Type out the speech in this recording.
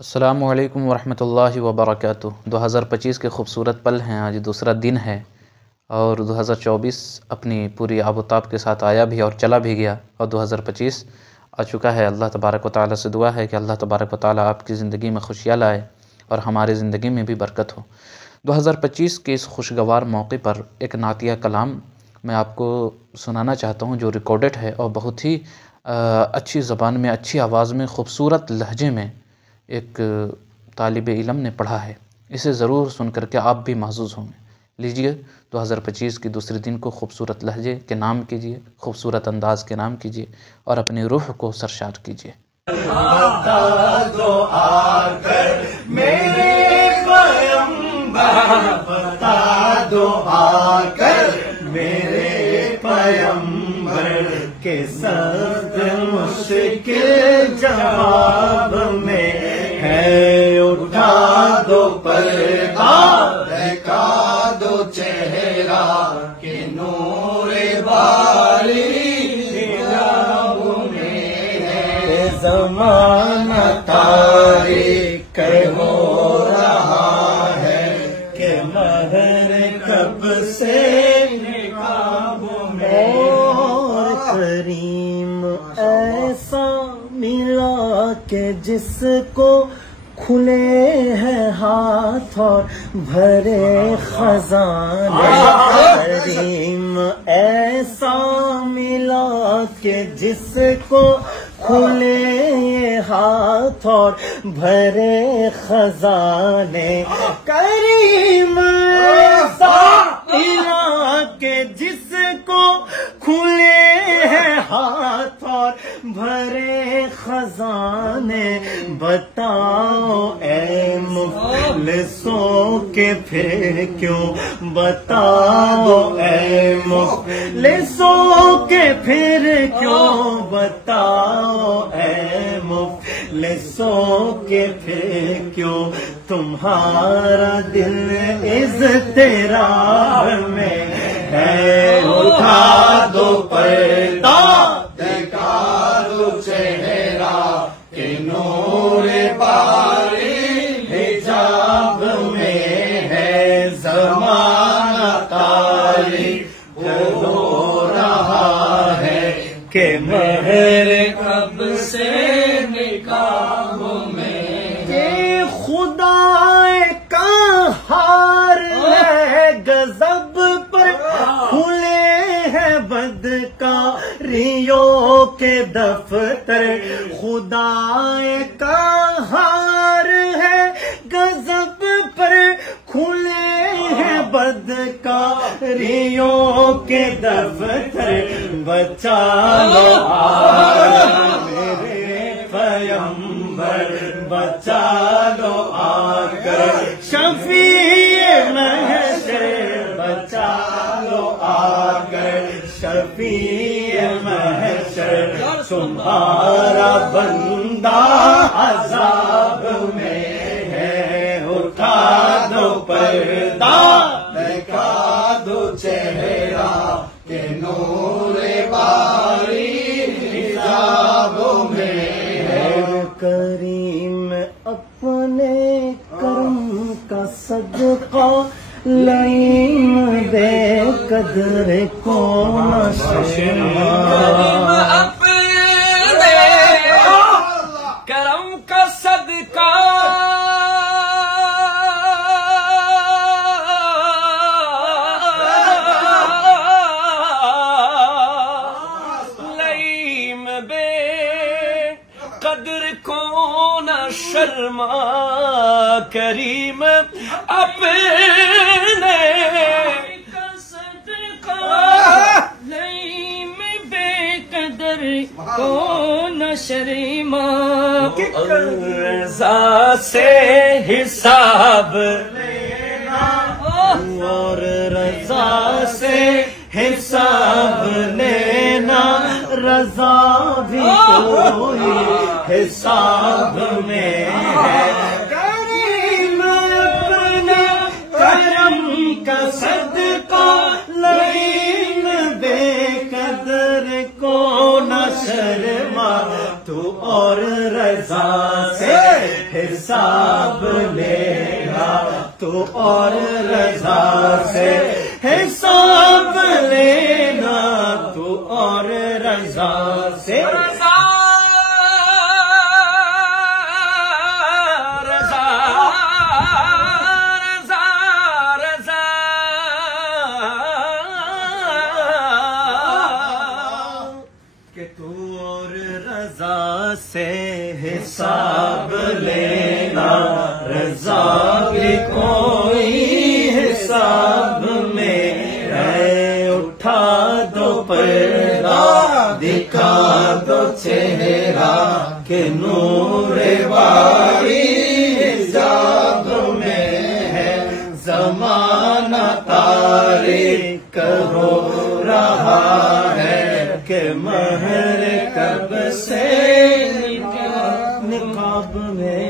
अस्सलामुअलैकुम वरहमतुल्लाहि वबरकातुहू। 2025 के खूबसूरत पल हैं। आज दूसरा दिन है और 2024 अपनी पूरी आबोताब के साथ आया भी और चला भी गया और 2025 आ चुका है। अल्लाह तबारक व तआला से दुआ है कि अल्लाह तबारक व तआला आपकी ज़िंदगी में खुशियाँ लाए और हमारी ज़िंदगी में भी बरकत हो। 2025 के इस खुशगवार मौके पर एक नातिया कलाम मैं आपको सुनाना चाहता हूँ जो रिकॉर्डेड है और बहुत ही अच्छी ज़बान में, अच्छी आवाज़ में, ख़ूबसूरत लहजे में एक तालिब इल्म ने पढ़ा है। इसे ज़रूर सुन कर के आप भी महज़ूज़ होंगे। लीजिए 2025 की दूसरे दिन को खूबसूरत लहजे के नाम कीजिए, खूबसूरत अंदाज़ के नाम कीजिए और अपनी रूह को सरशार कीजिए। बता दो आकर मेरे पैगंबर, बता दो आकर मेरे पैगंबर के सख्त मुश्किल जवाब में है। उठा दो पर्दा, दिखा दो चेहरा के नूरे बारी हिजाब में है। ज़माना तारीख हो रहा है कि महर कब से निकाब में। और करीम ऐसा मिला के जिसको खुले हैं हाथ और भरे खजाने। करीम ऐसा मिला के जिसको खुले हाथ और भरे खजाने। करीम ऐसा मिला के जिसको खुले हैं हाथ और भरे खजाने। बताओ ऐ मुफलिसों के फिर क्यों, बताओ ऐ मुफलिसों के फिर क्यों, बताओ ऐ मुफलिसों के फिर क्यों। तुम्हारा दिल इज़्तिराब में है। उठा दो पर्दा, दिखा दो चेहरा के नूरे बारी हिजाब में है। ज़माना तारीख हो रहा है कि महर कब से निकाब में। ये खुदा का हार है गज़ब पर खुले हैं बदकारियों के दफ्तर। खुदा का हार है गज़ब पर खुले हैं बदकारियों के दफ्तर। बचा लो मेरे पैगंबर, बचा लो आकर शफीए महशर। बचा लो आकर शफीए महशर। तुम्हारा बंदा अज़ाब में है। उठा दो पर्दा, दिखा दो चेहरा के नूरे बारी हिजाब में है। करीम अपने कर्म का सदका लईम बेकदर को न शर्मा। अपने करम का सदका लईम बेकदर को न शर्मा। करीम अपने लईम बेकदर को न शर्मा। रज़ा से हिसाब लेना और रज़ा से हिसाब लेना। रज़ा भी कोई हिसाब में है। करीम अपने करम का सदका लईम बेकदर को न शर्मा। तू और रज़ा से हिसाब लेना तू और रजा से हिसाब लेना तू और रजा से रजा रजा रजा रजा कि तू और रजा से हिसाब लेना रजा भी कोई हिसाब में है उठा दो पर्दा दिखा दो चेहरा के नूर वाली हिजाब में है जमाना तारीख हो रहा है कि महर कब से निकाब में